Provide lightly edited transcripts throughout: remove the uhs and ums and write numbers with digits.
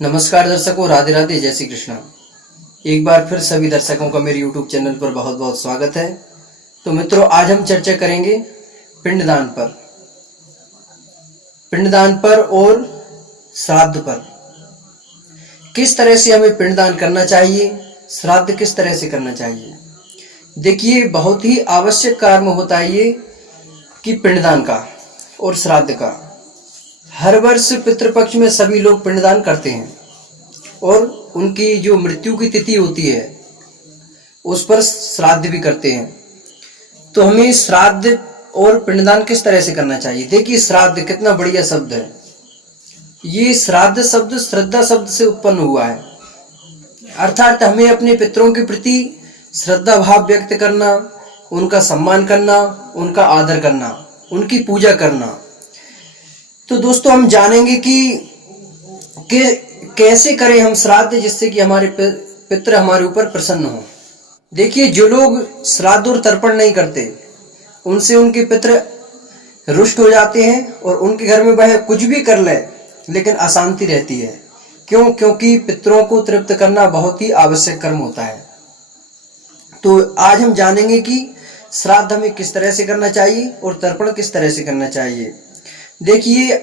नमस्कार दर्शकों, राधे राधे, जय श्री कृष्णा। एक बार फिर सभी दर्शकों का मेरे YouTube चैनल पर बहुत बहुत स्वागत है। तो मित्रों, आज हम चर्चा करेंगे पिंडदान पर और श्राद्ध पर। किस तरह से हमें पिंडदान करना चाहिए, श्राद्ध किस तरह से करना चाहिए। देखिए, बहुत ही आवश्यक कार्य होता है ये कि पिंडदान का और श्राद्ध का। हर वर्ष पितृपक्ष में सभी लोग पिंडदान करते हैं और उनकी जो मृत्यु की तिथि होती है उस पर श्राद्ध भी करते हैं। तो हमें श्राद्ध और पिंडदान किस तरह से करना चाहिए। देखिए, श्राद्ध कितना बढ़िया शब्द है। ये श्राद्ध शब्द श्रद्धा शब्द से उत्पन्न हुआ है, अर्थात हमें अपने पितरों के प्रति श्रद्धा भाव व्यक्त करना, उनका सम्मान करना, उनका आदर करना, उनकी पूजा करना। तो दोस्तों, हम जानेंगे कि कैसे करें हम श्राद्ध, जिससे कि हमारे पितृ हमारे ऊपर प्रसन्न हो। देखिए, जो लोग श्राद्ध और तर्पण नहीं करते उनसे उनके पितृ रुष्ट हो जाते हैं और उनके घर में वह कुछ भी कर ले लेकिन अशांति रहती है। क्यों? क्योंकि पितरों को तृप्त करना बहुत ही आवश्यक कर्म होता है। तो आज हम जानेंगे कि श्राद्ध हमें किस तरह से करना चाहिए और तर्पण किस तरह से करना चाहिए। देखिए,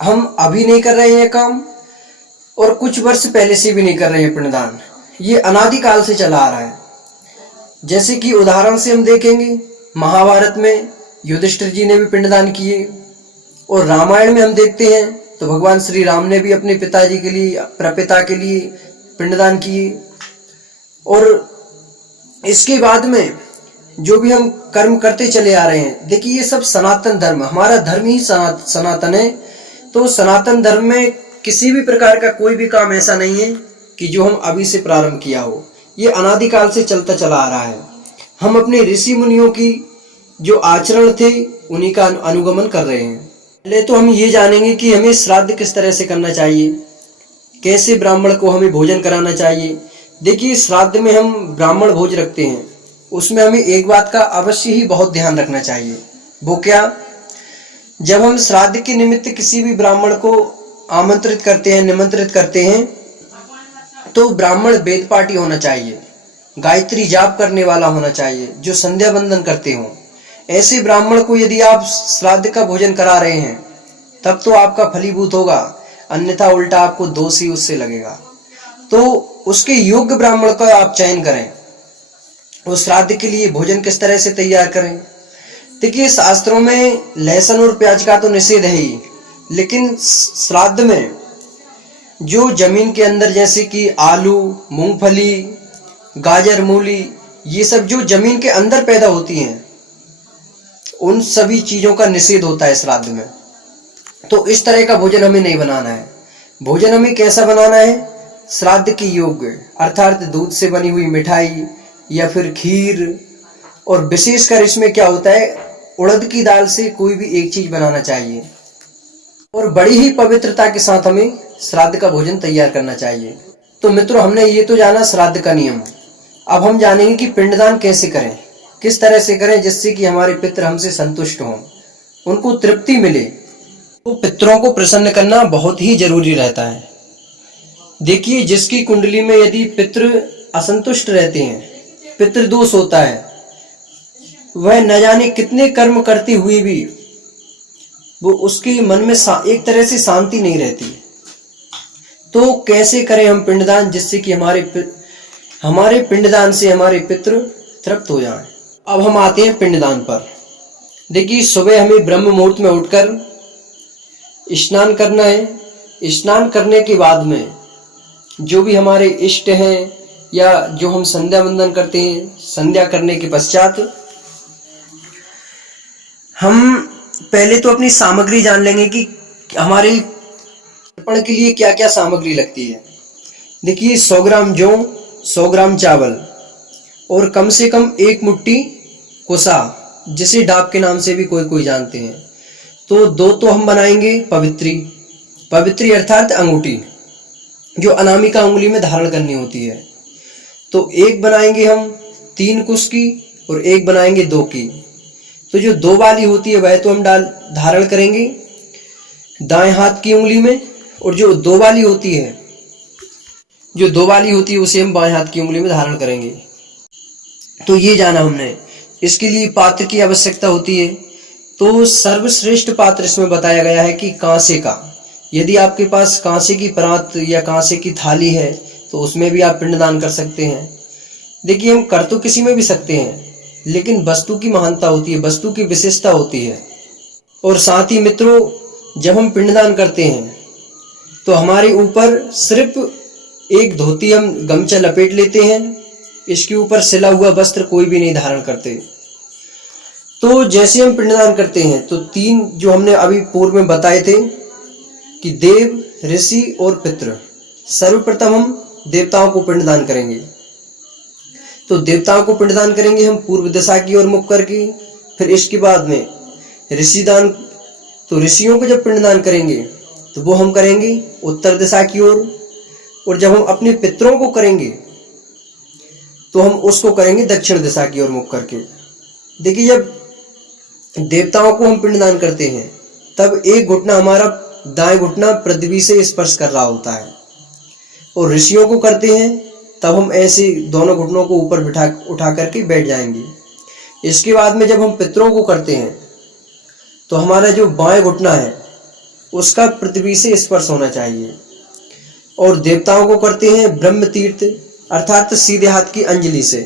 हम अभी नहीं कर रहे हैं काम और कुछ वर्ष पहले से भी नहीं कर रहे हैं पिंडदान। ये अनादिकाल से चला आ रहा है। जैसे कि उदाहरण से हम देखेंगे, महाभारत में युधिष्ठिर जी ने भी पिंडदान किए और रामायण में हम देखते हैं तो भगवान श्री राम ने भी अपने पिताजी के लिए, प्रपिता के लिए पिंडदान किए। और इसके बाद में जो भी हम कर्म करते चले आ रहे हैं, देखिए ये सब सनातन धर्म, हमारा धर्म ही सनातन है। तो सनातन धर्म में किसी भी प्रकार का कोई भी काम ऐसा नहीं है कि जो हम अभी से प्रारंभ किया हो। ये अनादिकाल से चलता चला आ रहा है। हम अपने ऋषि मुनियों की जो आचरण थे उन्हीं का अनुगमन कर रहे हैं। पहले तो हम ये जानेंगे कि हमें श्राद्ध किस तरह से करना चाहिए, कैसे ब्राह्मण को हमें भोजन कराना चाहिए। देखिए, श्राद्ध में हम ब्राह्मण भोज रखते हैं, उसमें हमें एक बात का अवश्य ही बहुत ध्यान रखना चाहिए। वो क्या? जब हम श्राद्ध के निमित्त किसी भी ब्राह्मण को आमंत्रित करते हैं, निमंत्रित करते हैं, तो ब्राह्मण वेद पाठी होना चाहिए, गायत्री जाप करने वाला होना चाहिए, जो संध्या बंदन करते हों। ऐसे ब्राह्मण को यदि आप श्राद्ध का भोजन करा रहे हैं तब तो आपका फलीभूत होगा, अन्यथा उल्टा आपको दोष ही उससे लगेगा। तो उसके योग्य ब्राह्मण का आप चयन करें। उस श्राद्ध के लिए भोजन किस तरह से तैयार करें। देखिए, शास्त्रों में लहसुन और प्याज का तो निषेध है ही, लेकिन श्राद्ध में जो जमीन के अंदर जैसे कि आलू, मूंगफली, गाजर, मूली, ये सब जो जमीन के अंदर पैदा होती हैं, उन सभी चीजों का निषेध होता है श्राद्ध में। तो इस तरह का भोजन हमें नहीं बनाना है। भोजन हमें कैसा बनाना है? श्राद्ध के योग्य, अर्थात दूध से बनी हुई मिठाई या फिर खीर। और विशेषकर इसमें क्या होता है, उड़द की दाल से कोई भी एक चीज बनाना चाहिए और बड़ी ही पवित्रता के साथ हमें श्राद्ध का भोजन तैयार करना चाहिए। तो मित्रों, हमने ये तो जाना श्राद्ध का नियम। अब हम जानेंगे कि पिंडदान कैसे करें, किस तरह से करें जिससे कि हमारे पितृ हमसे संतुष्ट हों, उनको तृप्ति मिले। तो पितरों को प्रसन्न करना बहुत ही जरूरी रहता है। देखिए, जिसकी कुंडली में यदि पितृ असंतुष्ट रहते हैं, पितृदोष होता है, वह न जाने कितने कर्म करते हुए भी वो उसके मन में एक तरह से शांति नहीं रहती। तो कैसे करें हम पिंडदान जिससे कि हमारे पिंडदान से हमारे पितृ तृप्त हो जाएं। अब हम आते हैं पिंडदान पर। देखिए, सुबह हमें ब्रह्म मुहूर्त में उठकर स्नान करना है। स्नान करने के बाद में जो भी हमारे इष्ट हैं या जो हम संध्या वंदन करते हैं, संध्या करने के पश्चात हम पहले तो अपनी सामग्री जान लेंगे कि हमारे तर्पण के लिए क्या क्या सामग्री लगती है। देखिए, 100 ग्राम जौ, 100 ग्राम चावल और कम से कम 1 मुट्ठी कुसा, जिसे डाब के नाम से भी कोई जानते हैं। तो 2 तो हम बनाएंगे पवित्री अर्थात अंगूठी, जो अनामिका उंगली में धारण करनी होती है। तो 1 बनाएंगे हम 3 कुश की और 1 बनाएंगे 2 की। तो जो 2 वाली होती है वह तो हम धारण करेंगे दाएं हाथ की उंगली में, और जो 2 वाली होती है जो 2 वाली होती है उसे हम बाएं हाथ की उंगली में धारण करेंगे। तो ये जाना हमने। इसके लिए पात्र की आवश्यकता होती है। तो सर्वश्रेष्ठ पात्र इसमें बताया गया है कि कांसे का। यदि आपके पास कांसे की परात या कांसे की थाली है तो उसमें भी आप पिंडदान कर सकते हैं। देखिए, हम कर तो किसी में भी सकते हैं, लेकिन वस्तु की महानता होती है, वस्तु की विशेषता होती है। और साथ ही मित्रों, जब हम पिंडदान करते हैं तो हमारे ऊपर सिर्फ एक धोती हम गमछा लपेट लेते हैं, इसके ऊपर सिला हुआ वस्त्र कोई भी नहीं धारण करते। तो जैसे हम पिंडदान करते हैं तो 3 जो हमने अभी पूर्व में बताए थे कि देव, ऋषि और पितृ। सर्वप्रथम हम देवताओं को पिंडदान करेंगे। तो देवताओं को पिंडदान करेंगे हम पूर्व दिशा की ओर मुख करके। फिर इसके बाद में ऋषि दान, तो ऋषियों को जब पिंडदान करेंगे तो वो हम करेंगे उत्तर दिशा की ओर। और जब हम अपने पितरों को करेंगे तो हम उसको करेंगे दक्षिण दिशा की ओर मुख करके। देखिए, जब देवताओं को हम पिंडदान करते हैं तब एक घुटना हमारा दाएं घुटना पृथ्वी से स्पर्श कर रहा होता है, और ऋषियों को करते हैं तब हम ऐसे दोनों घुटनों को ऊपर उठा करके बैठ जाएंगे। इसके बाद में जब हम पितरों को करते हैं तो हमारा जो बाएं घुटना है उसका पृथ्वी से स्पर्श होना चाहिए। और देवताओं को करते हैं ब्रह्म तीर्थ अर्थात सीधे हाथ की अंजलि से।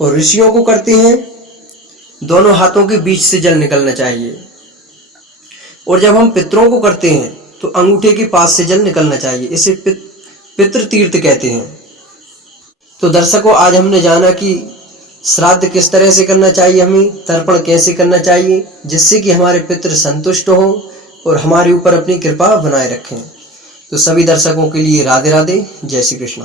और ऋषियों को करते हैं दोनों हाथों के बीच से जल निकलना चाहिए। और जब हम पितरों को करते हैं तो अंगूठे के पास से जल निकलना चाहिए। इसे पितृ तीर्थ कहते हैं। तो दर्शकों, आज हमने जाना कि श्राद्ध किस तरह से करना चाहिए, हमें तर्पण कैसे करना चाहिए, जिससे कि हमारे पितृ संतुष्ट हों और हमारे ऊपर अपनी कृपा बनाए रखें। तो सभी दर्शकों के लिए राधे राधे, जय श्री कृष्ण।